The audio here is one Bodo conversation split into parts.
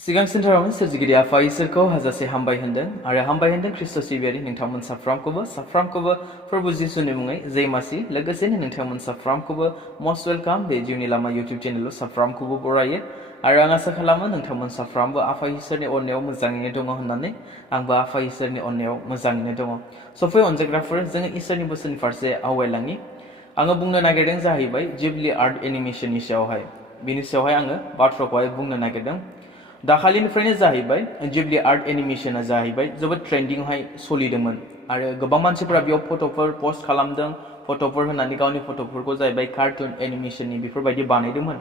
सिगां सेन्टारावनो सोरजिगिरि आफा इसोरखौ हाजासे हामबाय होनदों आरो हामबाय होनदों ख्रिस्ट' सिबियारि नोंथांमोन साफ्रामखौबो प्रभु जिसुनि मुङै जय मासि लोगोसेनो नोंथांमोन साफ्रामखौबो मस्ट वेलकाम बे जिउनि लामा इउटिउब चेनेलाव साफ्रामखौबो बरायो आरो आं आसा खालामो नोंथांमोन साफ्रामबो आफा इसोरनि अननायाव मोजाङैनो दङ होननानै आंबो आफा इसोरनि अननायाव मोजाङैनो दङ सफै अनजाग्राफोर जोङो इसोरनि बोसोननि फारसे आवगायलाङि आङो बुंनो नागिरदों जाहैबाय जिबलि आर्ट एनिमेशननि सायावहाय बिनि सायावहाय आङो बाथ्राखौहाय बुंनो नागिरदों दाखालिनिफ्रायनो जाहैबाय जिबलि आर्ट एनिमेशना जाहैबाय जोबोद ट्रेन्डिंआवहाय सोलिदोंमोन आरो गोबां मानसिफोरा बेयाव फट'फोर पस्ट खालामदों फट'फोर होनानै गावनि फट'फोरखौ जाहैबाय कार्टुन एनिमेशननि बेफोरबायदि बानायदोंमोन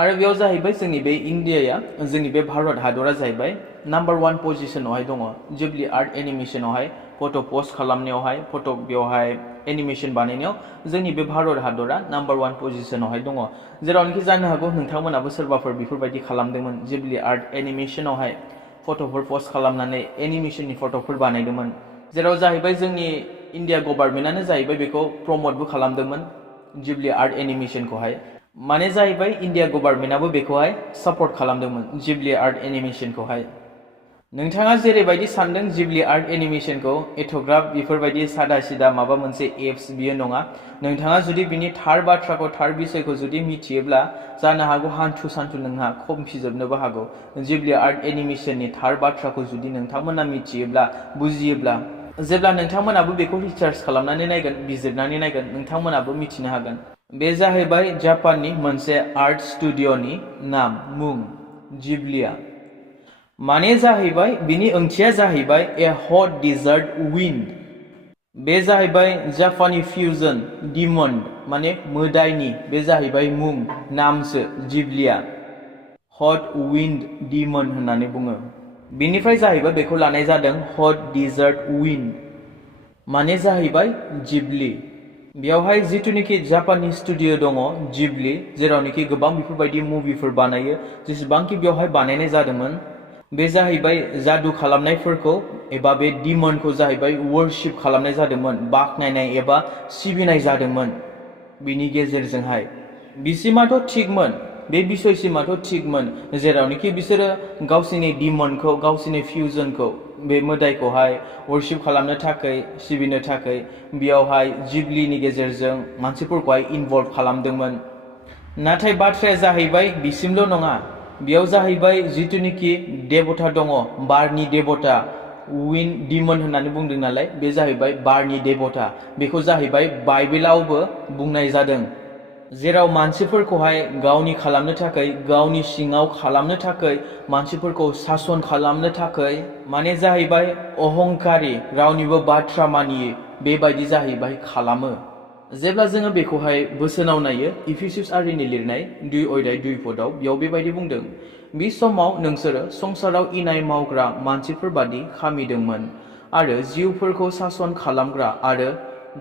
आरो बेयाव जाहैबाय जोंनि बे इन्डियाया जोंनि बे भारत हादरा जाहैबाय नाम्बार 1 पजिशनावहाय दङ जिबलि आर्ट एनिमेशनावहाय फट' पस्ट खालामनायावहाय फट' बेयावहाय एनिमेशन बानायनायाव जोंनि बे भारत हादरा नाम्बार 1 पजिशनावहाय दङ जेरावनोखि जानो हागौ नोंथांमोनाबो सोरबाफोर बेफोरबायदि खालामदोंमोन जिबलि आर्ट एनिमेशनावहाय फट'फोर पस्ट खालामनानै एनिमेशननि फट'फोर बानायदोंमोन जेराव जाहैबाय जोंनि इन्डिया गभर्नमेन्टआनो जाहैबाय बेखौ प्रमोटबो खालामदोंमोन जिबलि आर्ट एनिमेशनखौहाय माने जाहैबाय इन्डिया गभर्नमेन्टआबो बेखौहाय सापर्ट खालामदोंमोन जिबलि आर्ट एनिमेशनखौहाय नोंथाङा जेरैबायदि सानदों जिबलि आर्ट एनिमेशनखौ एथ'ग्राफ बेफोरबायदि सादा सिदा माबा मोनसे एप्स बियो नङा नोंथाङा जुदि बिनि थार बाथ्राखौ थार बिसयखौ जुदि मिथियोब्ला जानो हागौ हान्थु सान्थु नोंहा खोमफिजोबनोबो हागौ जिबलि आर्ट एनिमेशननि थार बाथ्राखौ जुदि नोंथांमोना मिथियोब्ला बुजियोब्ला जेब्ला नोंथांमोनाबो बेखौ रिसार्च खालामनानै नायगोन बिजिरनानै नायगोन नोंथांमोनाबो मिथिनो हागोन बे जाहैबाय जापाननि मोनसे आर्ट स्टुडिअ'नि नाम मुं जिबलिया माने जाहैबाय बिनि ओंथिया जाहैबाय ए हट डिजार्ट विन्ड बे जाहैबाय जापानी फ्यूजन डिमन माने मोदायनि बे जाहैबाय मुं नामसो जिबलिया हट विन्ड डिमन होननानै बुङो बिनिफ्राय जाहैबाय बेखौ लानाय जादों हट डिजार्ट विन्ड माने जाहैबाय जिबलि बेयावहाय जिथुनिखि जापानी स्टुडिअ दङ जिबलि जेरावनोखि गोबां बेफोरबायदि मुभिफोर बानायो जेसेबांखि बेयावहाय बानायनाय जादोंमोन बे जाहैबाय जादु खालामनायफोरखौ एबा बे डिमनखौ जाहैबाय वर्शिप खालामनाय जादोंमोन बाखनायनाय एबा सिबिनाय जादोंमोन बिनि गेजेरजोंहाय बिसिमाथ' थिगमोन बे बिसयसिमाथ' थिगमोन जेरावनोखि बिसोरो गावसिनि डिमनखौ गावसिनि फ्यूजनखौ बे मोदायखौहाय वर्शिप खालामनो थाखाय सिबिनो थाखाय बेयावहाय जिबलिनि गेजेरजों मानसिफोरखौहाय इनभल्भ खालामदोंमोन नाथाय बाथ्राया जाहैबाय बिसिमल' नङा बेयाव जाहैबाय जिथुनिखि देबता दङ बारनि देबता विन डिमन होननानै बुंदों नालाय बे जाहैबाय बारनि देबता बेखौ जाहैबाय बाइबेलावबो बुंनाय जादों जेराव मानसिफोरखौहाय गावनि खालामनो थाखाय गावनि सिङाव खालामनो थाखाय मानसिफोरखौ सासन खालामनो थाखाय माने जाहैबाय अहंकारि रावनिबो बाथ्रा मानियै बेबायदि जाहैबाय खालामो जेब्ला जोङो बेखौहाय बोसोनाव नायो इफिसियास आरिनि लिरनाय 2 पदआव बेयाव बेबायदि बुंदों बे समाव नोंसोरो संसाराव इनाय मावग्रा मानसिफोर बादि खामिदोंमोन आरो जिउफोरखौ सासन खालामग्रा आरो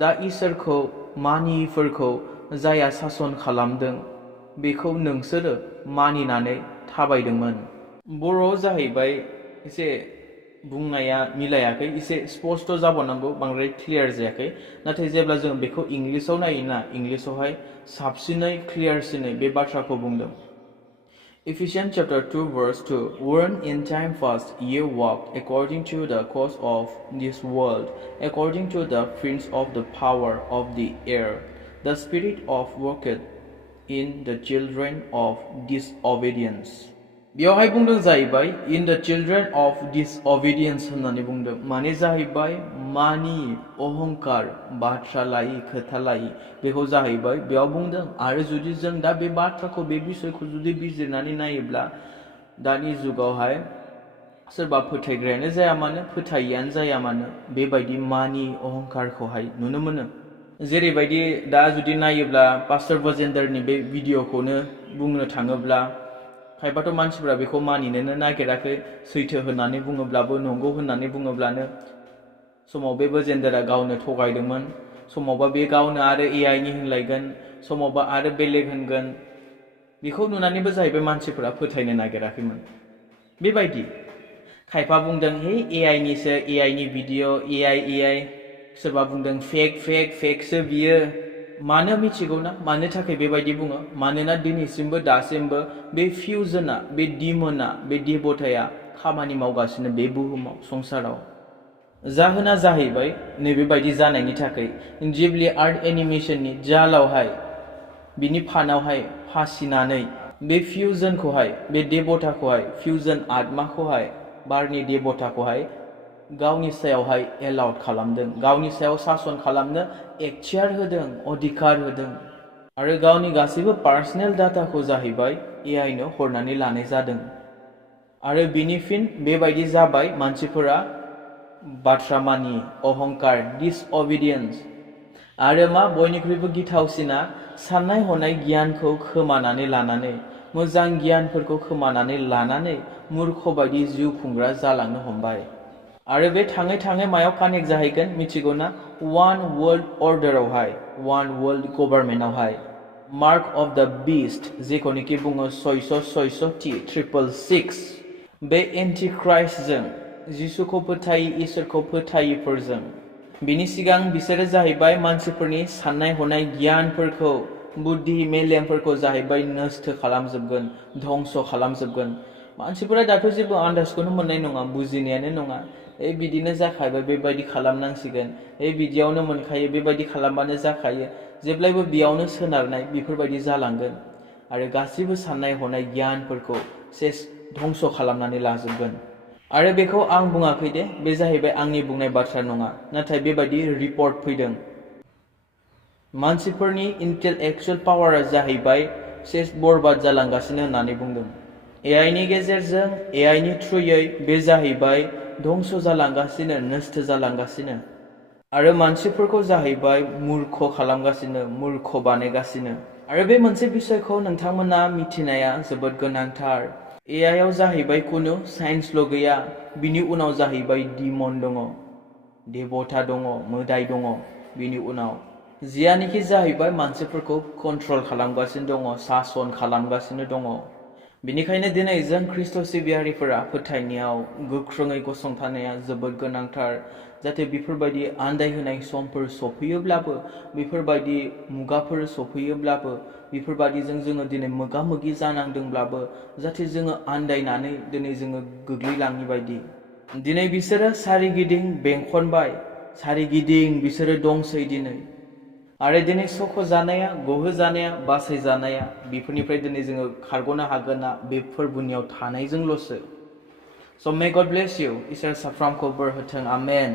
दा इसोरखौ मानियैफोरखौ जाया सासन खालामदों बेखौ नोंसोरो मानिनानै थाबायदोंमोन बर'आव जाहैबाय एसे बुंनाया मिलायाखै एसे स्पष्ट जाबावनांगौ बांद्राय क्लियार जायाखै नाथाय जेब्ला जों बेखौ इंलिसाव नायोना इंलिसावहाय साबसिनै क्लियारसिनै बे बाथ्राखौ बुंदों Ephesians chapter 2 verse 2 When in time past ye walked according to the course of this world according to the prince of the power of the air the spirit of worketh in the children of disobedience बेयावहाय बुंदों जाहैबाय in the children of disobedience होननानै बुंदों माने जाहैबाय मानि अहंकार बाथ्रा लायि खोथा लायि बेखौ जाहैबाय बेयाव बुंदों आरो जुदि जों दा बे बाथ्राखौ बे बिसयखौ जुदि बिजिरनानै नायोब्ला दानि जुगावहाय सोरबा फोथायग्रायानो जाया मानो फोथायियानो जाया मानो बेबायदि मानि अहंकारखौहाय नुनो मोनो जेरैबायदि दा जुदि नायोब्ला पास्टर बजेन्दारनि बे भिडिअखौनो बुंनो थाङोब्ला खायफाथ' मानसिफ्रा बेखौ मानिनोनो नागिराखै सैथो होननानै बुङोब्लाबो नंगौ होननानै बुङोब्लानो समाव बे बजेन्दारा गावनो थगायदोंमोन समावबा बे गावनो आरो एआइनि होनलायगोन समावबा आरो बेलेग होनगोन बेखौ नुनानैबो जाहैबाय मानसिफोरा फोथायनो नागिराखैमोन बेबायदि खायफा बुंदों हे एआइनिसो एआइनि भिडिअ एआइ सोरबा बुंदों फेकसो बियो मानो मिथिगौ ना मानो थाखाय बेबायदि बुङो मानोना दिनैसिमबो दासिमबो बे फिउजनआ बे डिमनआ बे देबथाया खामानि मावगासिनो बे बुहुमाव संसाराव जाहोना जाहैबाय नैबेबायदि जानायनि थाखाय जिबली आर्ट एनिमेशननि जालावहाय बिनि फानावहाय फासिनानै बे फिउजनखौहाय बे देबथाखौहाय फिउजन आत्माखौहाय बारनि देबथाखौहाय गावनि सायावहाय एलाउड खालामदों गावनि सायाव सासन खालामनो एक्टियार होदों अधिकार होदों आरो गावनि गासैबो पार्सनेल डाटाखौ जाहैबाय एआई नो हरनानै लानाय जादों आरो बिनि फिन बेबायदि जाबाय मानसिफोरा बाथ्रा मानि अहंकार डिसअबिडियेन्स आरो मा बयनिख्रुइबो गिथावसिना साननाय हनाय गियानखौ खोमानानै लानानै मोजां गियानफोरखौ खोमानानै लानानै मूर्ख बायदि जिउ खुंग्रा जालांनो हमबाय आरो बे थाङै थाङै मायाव कानेक्ट जाहैगोन मिथिगौ ना वान वर्ल्ड अर्डारावहाय वान वर्ल्ड गभर्नमेन्टआवहाय मार्क अफ द बीस्ट जेखौनोखि बुङो 666 बे एन्टि क्राइस्टजों जिसुखौ फोथायि इसोरखौ फोथायिफोरजों बिनि सिगां बिसोरो जाहैबाय मानसिफोरनि साननाय हनाय गियानफोरखौ बुद्धि मेलेमफोरखौ जाहैबाय नस्थ खालामजोबगोन धंस खालामजोबगोन मानसिफोरा दाथ' जेबो आन्दाजखौनो मोननाय नङा बुजिनायानो नङा बिदिनो जाखायबाय बेबायदि खालामनांसिगोन बिदियावनो मोनखायो बेबायदि खालामबानो जाखायो जेब्लायबो बेयावनो सोनारनाय बेफोरबायदि जालांगोन आरो गासैबो साननाय हनाय गियानफोरखौ सेस धंस खालामनानै लाजोबगोन आरो बेखौ आं बुङाखै दे बे जाहैबाय आंनि बुंनाय बाथ्रा नङा नाथाय बेबायदि रिपर्ट फैदों मानसिफोरनि इन्टेलेक्चुअल पावारा जाहैबाय सेस बरबाद जालांगासिनो होननानै बुंदों एआई नि गेजेरजों एआई नि थ्रुयै बे जाहैबाय धंस जालांगासिनो नस्थ जालांगासिनो आरो मानसिफोरखौ जाहैबाय मूर्ख खालामगासिनो मूर्ख बानायगासिनो आरो बे मोनसे बिषयखौ नोंथांमोना मिथिनाया जोबोद गोनांथार एआई आव जाहैबाय कुनु साइन्सल गैया बिनि उनाव जाहैबाय डिमन दङ देबता दङ मोदाय दङ बिनि उनाव जियानोखि जाहैबाय मानसिफोरखौ कन्ट्रल खालामगासिनो दङ सासन खालामगासिनो दङ बेनिखायनो दिनै जों ख्रीष्ट सिबियारिफोरा फोथायनायाव गोख्रोङै गसंथानाया जोबोद गोनांथार जाहाथे बेफोरबायदि आन्दायहोनाय समफोर सफैयोब्लाबो बेफोरबायदि मुगाफोर सफैयोब्लाबो बेफोरबायदिजों जोङो दिनै मोगा मोगि जानांदोंब्लाबो जाहाथे जोङो आन्दायनानै दिनै जोङो गोग्लैलाङि बायदि दिनै बिसोरो सारिगिदिं बेंखनबाय सारिगिदिं बिसोरो दंसै दिनै आरो दिनै सख जानाया गहो जानाया बासाय जानाया बेफोरनिफ्राय दिनै जोङो खारग'नो हागोनना बे फोरबोनियाव थानायजोंल'सो So may God bless you. इसोर साफ्रोमखौ बोर होथों आमेन